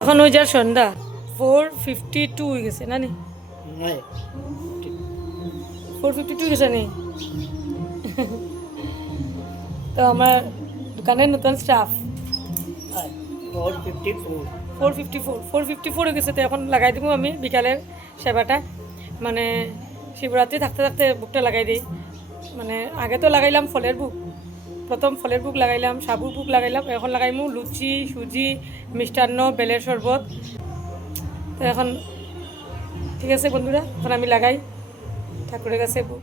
এখন ওই যার সন্ধ্যা 4:52 হয়ে গেছে না নি 4:52 গেছে নি তো আমার দোকানের নতুন স্টাফ 4:54 হয়ে গেছে। তো এখন লাগাই দিব আমি বিকালের সেবাটা, মানে শিবরাত্রি থাকতে থাকতে বুকটা লাগাই দিই। মানে আগে তো লাগাইলাম ফলের বুক, প্রথম ফলের বুক লাগাইলাম, সাবুর বুক লাগাইলাম, এখন লাগাইমু লুচি, সুজি, মিষ্টান্ন, বেলের শরবত। তো এখন ঠিক আছে বন্ধুরা, এখন আমি লাগাই ঠাকুরের কাছে বুক।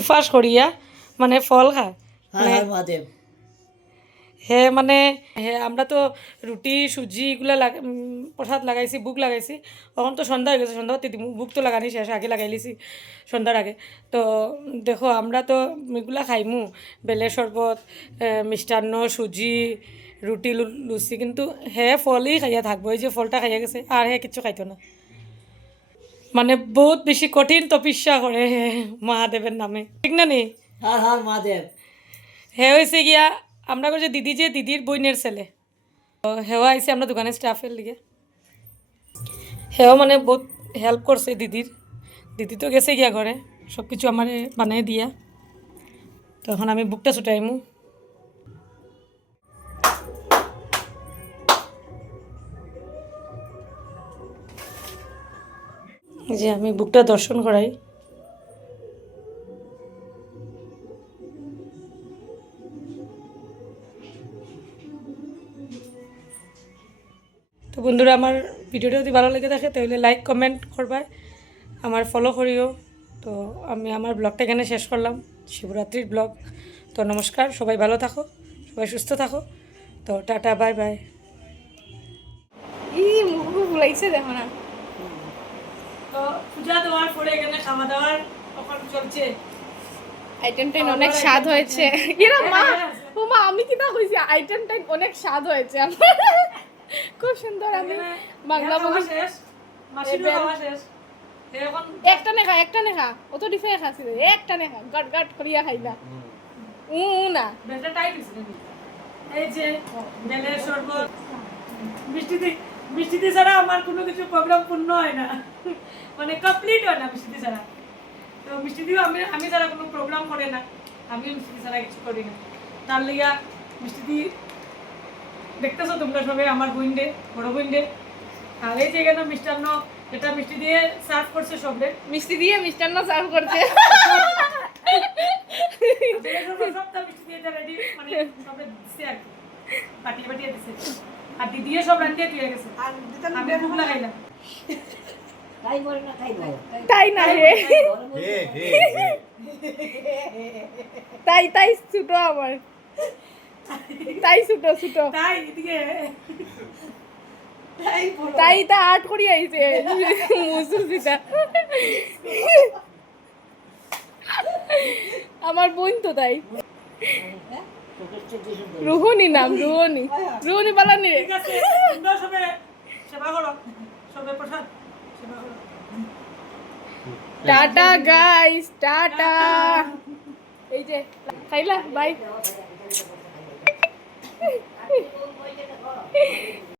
উপাস করিয়া মানে ফল খায় মানে হে মানে হে আমরা তো রুটি সুজি এগুলা প্রসাদ লাগাইছি, বুক লাগাইছি। তখন তো সন্ধ্যা হয়ে গেছে, সন্ধ্যা হতে বুক তো লাগানি শেষ, আগে লাগাই লিছি সন্ধ্যার আগে। তো দেখো আমরা তো এগুলা খাইমু, বেলের শরবত, মিষ্টান্ন, সুজি, রুটি, লুচি, কিন্তু হে ফলই খাইয়া থাকবো। এই যে ফলটা খাইয়া গেছে আর হে কিচ্ছু খাইতো না। মানে বহুত বেশি কঠিন তপস্যা করে হে মহাদেবের নামে, ঠিক না নি? হ্যাঁ হ্যাঁ মহাদেব। হে হয়েছে গিয়া আমরা যে দিদি, যে দিদির বইনের ছেলে, তো হেও আইসে আমরা দোকানের স্টাফের লিগে। হেও মানে বহুত হেল্প করছে দিদির। দিদি তো গেছে গিয়া ঘরে, সব কিছু আমারে বানাই দিয়া। তো এখন আমি বুকটা ছুটাইমু। যে আমি বুকটা দর্শন করাই। তো বন্ধুরা, আমার ভিডিওটা যদি ভালো লেগে থাকে তাহলে লাইক কমেন্ট করবা, আমার ফলো করিও। তো আমি আমার ব্লগটা এখানে শেষ করলাম, শিবরাত্রির ব্লগ। তো নমস্কার, সবাই ভালো থাকো, সবাই সুস্থ থাকো। তো টাটা, বাই বাই। মুখগুলো ফুলাইছে দেখো না। তো পূজা দেওয়ার পরে এখানে খাওয়া দাওয়ার অফার চলছে। আইটেমটাই অনেক স্বাদ হয়েছে। এরা মা, ও মা, আমি কি না হইছি, আইটেমটাই অনেক স্বাদ হয়েছে আমার। খুব সুন্দর। আমি বাংলা বলি শেষ, মাসির খাওয়া শেষ। এখন একটা নেখা অত ডিফে খাচ্ছি, একটা নেখা গাট গাট করিয়া খাইবা। না বেলটা টাইট হইছে নাকি? এই যে বেলের শরবত, মিষ্টি ছাড়া আমার কোনো কিছু প্রোগ্রাম পূর্ণ হয় না, মানে কমপ্লিট হয় না মিষ্টি ছাড়া। তো মিষ্টি দিয়েও আমি ছাড়া কোনো প্রোগ্রাম করে না। আমি মিষ্টি ছাড়া কিছু করি না। তার লিগা মিষ্টি দিয়ে দেখতেছো তোমরা সবাই আমার বইন্ডে, বড় বইন্ডে। আর এই যে এখানে মিষ্টান্ন, এটা মিষ্টি দিয়ে সার্ভ করছে সবরে। মিষ্টি দিয়ে মিষ্টান্ন সার্ভ করছে। সবটা মিষ্টি দিয়ে যা রেডি, মানে সবে দিছে আর কি, পাটিয়ে পাটিয়ে দিছে। আর দিদিয়ে সব রান্ধিয়ে দিয়ে গেছে, আমি ভুক লাগাইলাম। তাই না রে, হে হে তাই তাই ছোট আমার, তাই ছোট ছোট, তাই এদিকে তাই তা আর্ট করি আইছে মুসুসিটা। আমার বোন তো তাই, রুহনি নাম, রুহনি, রুহনি পালানি রে। ঠিক আছে, তোমরা সবে সেবা করো, সবে প্রসাদ সেবা করো। Tata guys, tata. এই যে খাইলা, বাই।